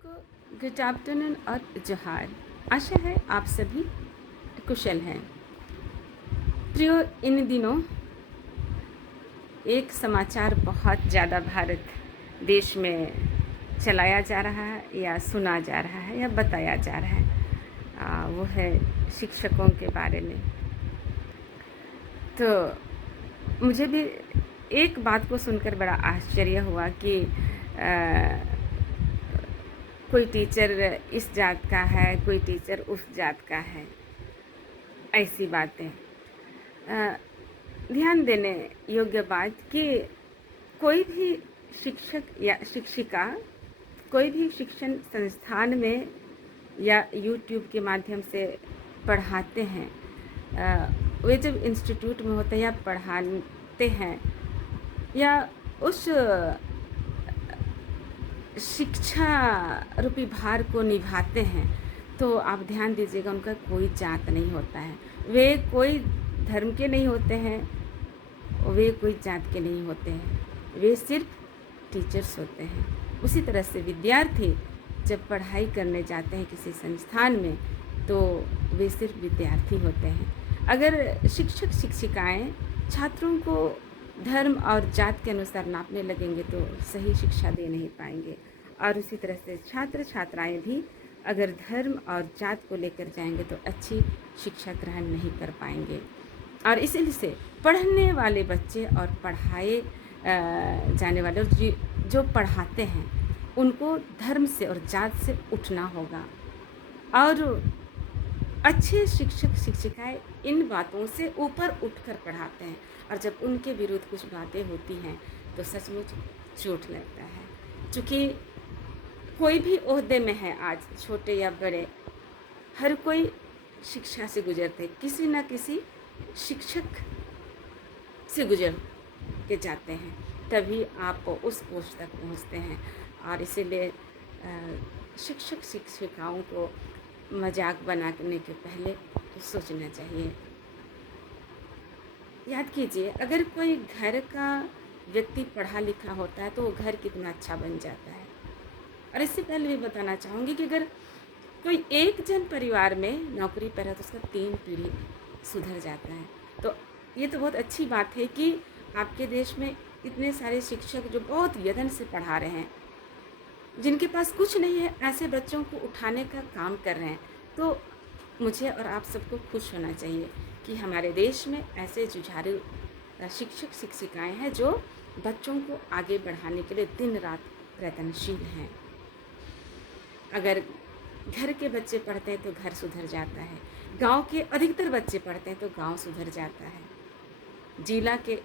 को good afternoon और जोहार। आशा है आप सभी कुशल हैं। प्रियो, इन दिनों एक समाचार बहुत ज़्यादा भारत देश में चलाया जा रहा है या सुना जा रहा है या बताया जा रहा है, वो है शिक्षकों के बारे में। तो मुझे भी एक बात को सुनकर बड़ा आश्चर्य हुआ कि कोई टीचर इस जात का है, कोई टीचर उस जात का है। ऐसी बातें ध्यान देने योग्य बात कि कोई भी शिक्षक या शिक्षिका कोई भी शिक्षण संस्थान में या यूट्यूब के माध्यम से पढ़ाते हैं, वे जब इंस्टीट्यूट में होते हैं या पढ़ाते हैं या उस शिक्षा रूपी भार को निभाते हैं, तो आप ध्यान दीजिएगा उनका कोई जात नहीं होता है। वे कोई धर्म के नहीं होते हैं, वे कोई जात के नहीं होते हैं, वे सिर्फ टीचर्स होते हैं। उसी तरह से विद्यार्थी जब पढ़ाई करने जाते हैं किसी संस्थान में, तो वे सिर्फ विद्यार्थी होते हैं। अगर शिक्षक शिक्षिकाएं छात्रों को धर्म और जात के अनुसार नापने लगेंगे तो सही शिक्षा दे नहीं पाएंगे, और उसी तरह से छात्र छात्राएं भी अगर धर्म और जात को लेकर जाएंगे तो अच्छी शिक्षा ग्रहण नहीं कर पाएंगे। और इसीलिए से पढ़ने वाले बच्चे और पढ़ाए जाने वाले जो पढ़ाते हैं उनको धर्म से और जात से उठना होगा। और अच्छे शिक्षक शिक्षिकाएं इन बातों से ऊपर उठकर पढ़ाते हैं, और जब उनके विरुद्ध कुछ बातें होती हैं तो सचमुच चोट लगता है। चूँकि कोई भी ओहदे में है आज, छोटे या बड़े, हर कोई शिक्षा से गुजरते, किसी न किसी शिक्षक से गुजर के जाते हैं, तभी आप उस पोस्ट तक पहुंचते हैं। और इसीलिए शिक्षक शिक्षिकाओं को मजाक बनाने के पहले तो सोचना चाहिए। याद कीजिए, अगर कोई घर का व्यक्ति पढ़ा लिखा होता है तो वो घर कितना अच्छा बन जाता है। और इससे पहले भी बताना चाहूँगी कि अगर कोई एक जन परिवार में नौकरी पर है तो उसका 3 पीढ़ी सुधर जाता है। तो ये तो बहुत अच्छी बात है कि आपके देश में इतने सारे शिक्षक जो बहुत यत्न से पढ़ा रहे हैं, जिनके पास कुछ नहीं है, ऐसे बच्चों को उठाने का काम कर रहे हैं। तो मुझे और आप सबको खुश होना चाहिए कि हमारे देश में ऐसे जुझारू शिक्षक शिक्षिकाएं हैं जो बच्चों को आगे बढ़ाने के लिए दिन रात प्रयत्नशील हैं। अगर घर के बच्चे पढ़ते हैं तो घर सुधर जाता है, गांव के अधिकतर बच्चे पढ़ते हैं तो गांव सुधर जाता है, जिला के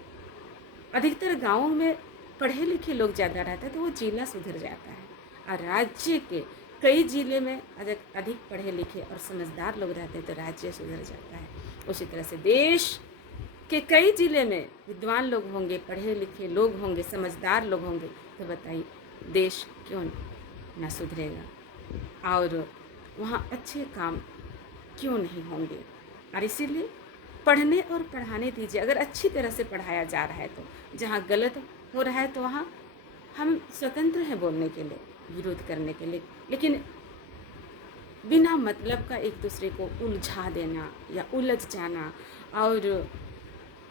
अधिकतर गांवों में पढ़े लिखे लोग ज़्यादा रहते हैं तो वो जिला सुधर जाता है, और राज्य के कई जिले में अधिक पढ़े लिखे और समझदार लोग रहते हैं तो राज्य सुधर जाता है। उसी तरह से देश के कई जिले में विद्वान लोग होंगे, पढ़े लिखे लोग होंगे, समझदार लोग होंगे, तो बताइए देश क्यों ना सुधरेगा और वहाँ अच्छे काम क्यों नहीं होंगे। और इसीलिए पढ़ने और पढ़ाने दीजिए। अगर अच्छी तरह से पढ़ाया जा रहा है तो जहाँ गलत हो रहा है तो वहाँ हम स्वतंत्र हैं बोलने के लिए, विरोध करने के लिए, लेकिन बिना मतलब का एक दूसरे को उलझा देना या उलझ जाना, और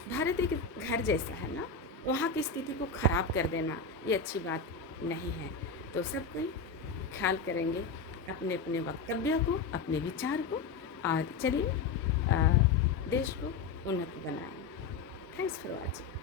भारत एक घर जैसा है ना, वहाँ की स्थिति को ख़राब कर देना, ये अच्छी बात नहीं है। तो सब कोई ख्याल करेंगे अपने अपने वक्तव्य को, अपने विचार को, और चलिए देश को उन्नत बनाएं। Thanks for watching.